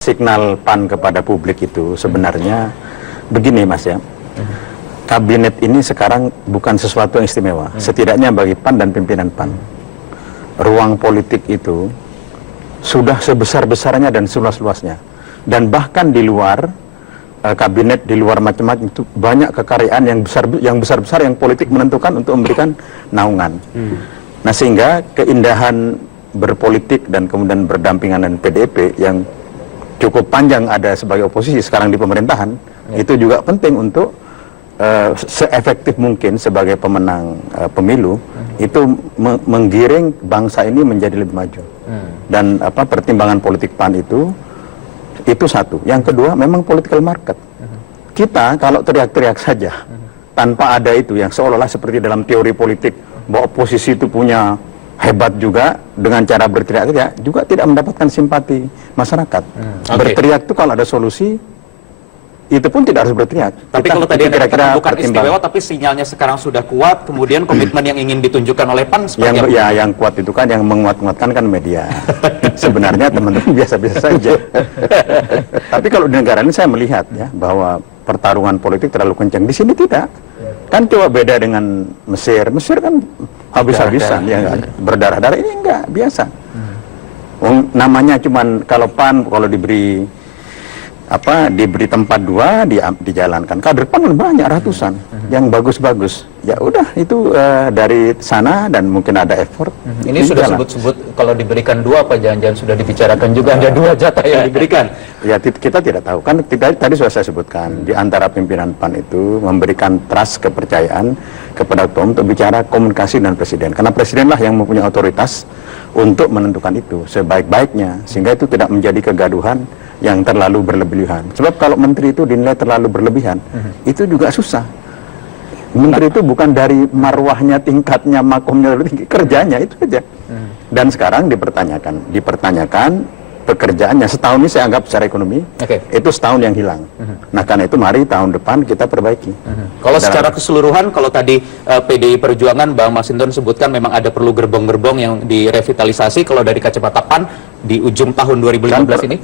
Signal PAN kepada publik itu sebenarnya begini Mas ya, kabinet ini sekarang bukan sesuatu yang istimewa, setidaknya bagi PAN dan pimpinan PAN. Ruang politik itu sudah sebesar-besarnya dan seluas-luasnya, dan bahkan di luar kabinet, di luar macam-macam itu banyak kekaryaan yang besar-besar yang politik menentukan untuk memberikan naungan. Nah sehingga keindahan berpolitik dan kemudian berdampingan dengan PDIP yang cukup panjang ada sebagai oposisi sekarang di pemerintahan, itu juga penting untuk seefektif mungkin sebagai pemenang pemilu itu menggiring bangsa ini menjadi lebih maju. Dan pertimbangan politik PAN itu satu. Yang kedua memang political market. Kita kalau teriak-teriak saja tanpa ada itu yang seolah-olah seperti dalam teori politik bahwa oposisi itu punya hebat juga dengan cara berteriak-teriak juga tidak mendapatkan simpati masyarakat. Berteriak itu kalau ada solusi itu pun tidak harus berteriak. Tapi kalau tadi kira-kira bukan istimewa tapi sinyalnya sekarang sudah kuat, kemudian komitmen yang ingin ditunjukkan oleh PAN seperti apa? Ya yang kuat itu kan yang menguat-nguatkan kan media. Sebenarnya teman-teman biasa-biasa saja. Tapi kalau di negara ini saya melihat ya bahwa pertarungan politik terlalu kencang. Di sini tidak. Kan coba beda dengan Mesir. Mesir kan habis-habisan, ya berdarah-darah. Ini enggak biasa. Namanya cuman kalau PAN kalau diberi tempat dua dijalankan. Kader PAN banyak ratusan yang bagus-bagus. Ya udah itu dari sana dan mungkin ada effort. Ini sudah sebut-sebut kalau diberikan dua apa jangan-jangan sudah dibicarakan juga ada dua jatah yang diberikan. Ya kita tidak tahu. Kan tadi sudah saya sebutkan di antara pimpinan PAN itu memberikan trust kepercayaan kepada Ketua Umum untuk bicara komunikasi dengan Presiden. Karena Presidenlah yang mempunyai otoritas untuk menentukan itu sebaik-baiknya sehingga itu tidak menjadi kegaduhan yang terlalu berlebihan. Sebab kalau menteri itu dinilai terlalu berlebihan, itu juga susah. Menteri itu bukan dari marwahnya, tingkatnya, makomnya, kerjanya itu saja. Dan sekarang dipertanyakan pekerjaannya. Setahun ini saya anggap secara ekonomi, itu setahun yang hilang. Nah karena itu mari tahun depan kita perbaiki. Kalau secara keseluruhan, kalau tadi PDI Perjuangan, Bang Masinton sebutkan memang ada perlu gerbong-gerbong yang direvitalisasi. Kalau dari kacamata PAN, di ujung tahun 2015 ini?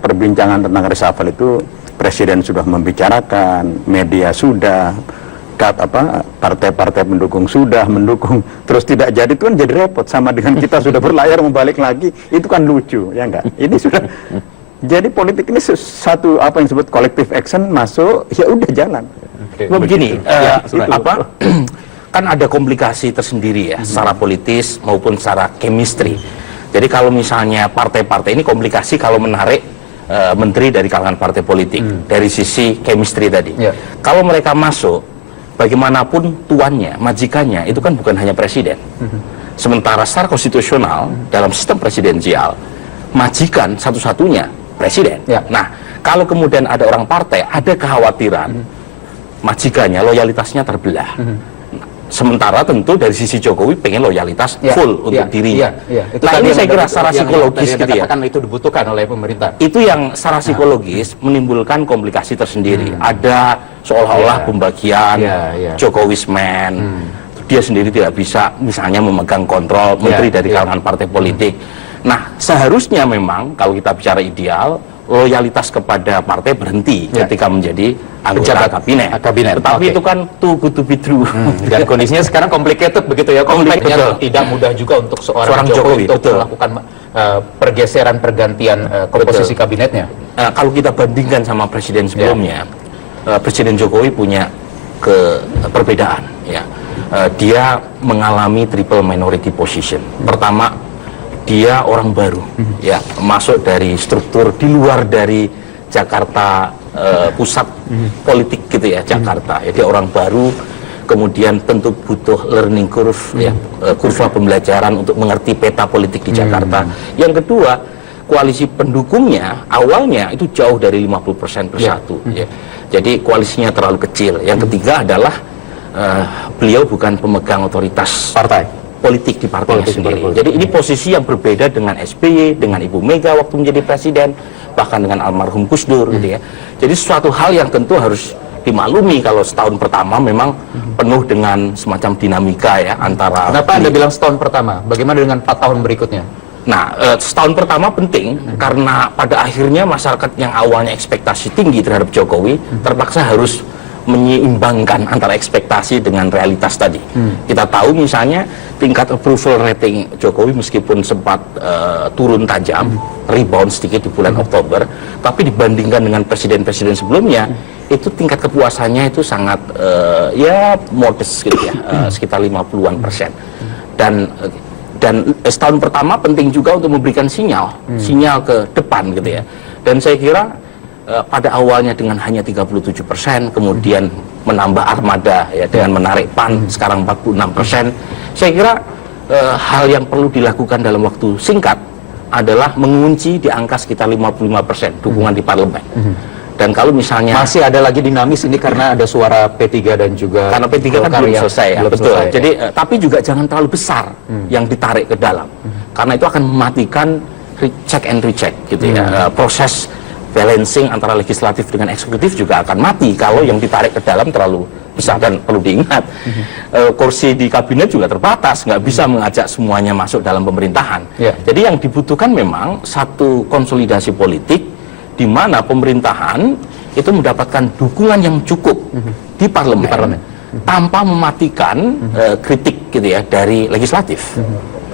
Perbincangan tentang reshuffle itu Presiden sudah membicarakan, media sudah, partai-partai pendukung sudah mendukung, terus tidak jadi itu kan jadi repot, sama dengan kita sudah berlayar membalik lagi, itu kan lucu, ya enggak? Ini sudah jadi politik ini satu apa yang disebut collective action masuk, ya udah jalan. Begini, kan ada komplikasi tersendiri ya, secara politis maupun secara chemistry. Jadi kalau misalnya partai-partai ini komplikasi kalau menarik menteri dari kalangan partai politik dari sisi chemistry tadi. Kalau mereka masuk, bagaimanapun tuannya, majikannya itu kan bukan hanya presiden. Sementara secara konstitusional dalam sistem presidensial, majikan satu-satunya presiden. Nah, kalau kemudian ada orang partai, ada kekhawatiran majikannya loyalitasnya terbelah. Sementara tentu dari sisi Jokowi pengen loyalitas full untuk dirinya. Nah ini saya kira secara psikologis gitu ya. Itu dibutuhkan oleh pemerintah. Itu yang secara psikologis menimbulkan komplikasi tersendiri. Ada seolah-olah pembagian Jokowismen. Dia sendiri tidak bisa misalnya memegang kontrol menteri dari kalangan partai politik. Nah seharusnya memang kalau kita bicara ideal, loyalitas kepada partai berhenti ketika menjadi anggota kabinet. Tetapi itu kan too good to be true. Dan kondisinya sekarang complicated begitu ya. Kompliknya tidak mudah juga untuk seorang Jokowi untuk melakukan pergantian komposisi kabinetnya. Kalau kita bandingkan sama presiden sebelumnya, Presiden Jokowi punya perbedaan. Ya. Dia mengalami triple minority position. Pertama, dia orang baru, ya masuk dari struktur di luar dari Jakarta pusat politik gitu ya Jakarta. Ya, dia orang baru, kemudian tentu butuh learning curve, ya kurva pembelajaran untuk mengerti peta politik di Jakarta. Yang kedua, koalisi pendukungnya awalnya itu jauh dari 50% bersatu. Ya. Jadi koalisinya terlalu kecil. Yang ketiga adalah beliau bukan pemegang otoritas partai politik di partainya sendiri. Jadi ini posisi yang berbeda dengan SBY, dengan Ibu Mega waktu menjadi presiden, bahkan dengan almarhum Gus Dur gitu ya. Jadi suatu hal yang tentu harus dimaklumi kalau setahun pertama memang penuh dengan semacam dinamika ya antara. Kenapa Anda bilang setahun pertama? Bagaimana dengan 4 tahun berikutnya? Nah, setahun pertama penting karena pada akhirnya masyarakat yang awalnya ekspektasi tinggi terhadap Jokowi terpaksa harus menyeimbangkan antara ekspektasi dengan realitas tadi. Kita tahu misalnya tingkat approval rating Jokowi meskipun sempat turun tajam, rebound sedikit di bulan Oktober, tapi dibandingkan dengan presiden-presiden sebelumnya, itu tingkat kepuasannya itu sangat ya modest gitu ya, sekitar 50-an%. Dan setahun pertama penting juga untuk memberikan sinyal ke depan gitu ya. Dan saya kira pada awalnya dengan hanya 37%, kemudian menambah armada ya dengan menarik PAN sekarang 46%. Saya kira hal yang perlu dilakukan dalam waktu singkat adalah mengunci di angka sekitar 55% dukungan di parlemen. Dan kalau misalnya Masih ada lagi dinamis ini karena ada suara P3 dan juga karena P3 kan Golkar belum yang selesai ya, belum betul. selesai, Jadi tapi juga jangan terlalu besar yang ditarik ke dalam, karena itu akan mematikan check and recheck gitu ya. Proses balancing antara legislatif dengan eksekutif juga akan mati kalau yang ditarik ke dalam terlalu besar. Dan perlu diingat, kursi di kabinet juga terbatas, nggak bisa mengajak semuanya masuk dalam pemerintahan. Jadi yang dibutuhkan memang satu konsolidasi politik di mana pemerintahan itu mendapatkan dukungan yang cukup di parlemen, tanpa mematikan kritik gitu ya dari legislatif.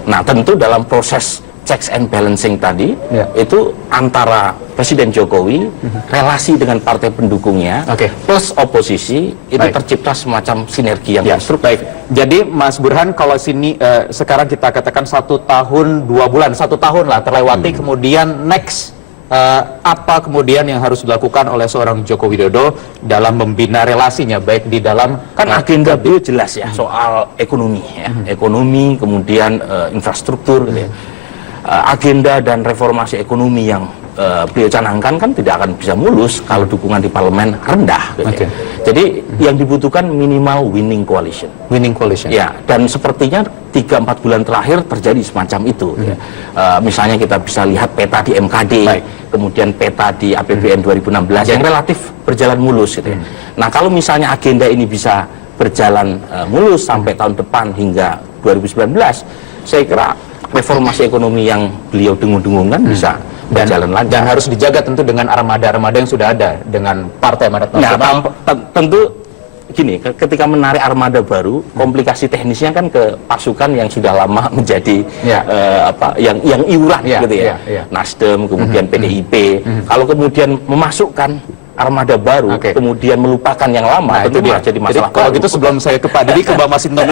Nah, tentu dalam proses checks and balancing tadi itu antara Presiden Jokowi, relasi dengan partai pendukungnya, plus oposisi itu tercipta semacam sinergi yang konstruktif. Baik. Jadi Mas Burhan, kalau sini sekarang kita katakan 1 tahun 2 bulan, 1 tahun lah terlewati, kemudian next apa kemudian yang harus dilakukan oleh seorang Joko Widodo dalam membina relasinya, baik di dalam kan agenda beliau jelas ya soal ekonomi ya, ekonomi kemudian infrastruktur gitu ya. Agenda dan reformasi ekonomi yang beliau canangkan kan tidak akan bisa mulus kalau dukungan di parlemen rendah gitu ya. Jadi yang dibutuhkan minimal winning coalition. Winning coalition. Ya, dan sepertinya 3-4 bulan terakhir terjadi semacam itu ya. Misalnya kita bisa lihat peta di MKD, kemudian peta di APBN 2016 yang relatif berjalan mulus gitu ya. Nah, kalau misalnya agenda ini bisa berjalan mulus sampai tahun depan hingga 2019, saya kira reformasi ekonomi yang beliau dengung-dengungkan bisa berjalan lancar. Dan harus dijaga tentu dengan armada-armada yang sudah ada dengan Partai Amanat Nasional. Tentu gini, ketika menarik armada baru, komplikasi teknisnya kan ke pasukan yang sudah lama menjadi yang iuran gitu ya. Nasdem, kemudian PDIP. Kalau kemudian memasukkan armada baru, kemudian melupakan yang lama, itu dia jadi masalah. Jadi, kalau gitu sebelum saya ke Pak Didi, ke Bang Masinton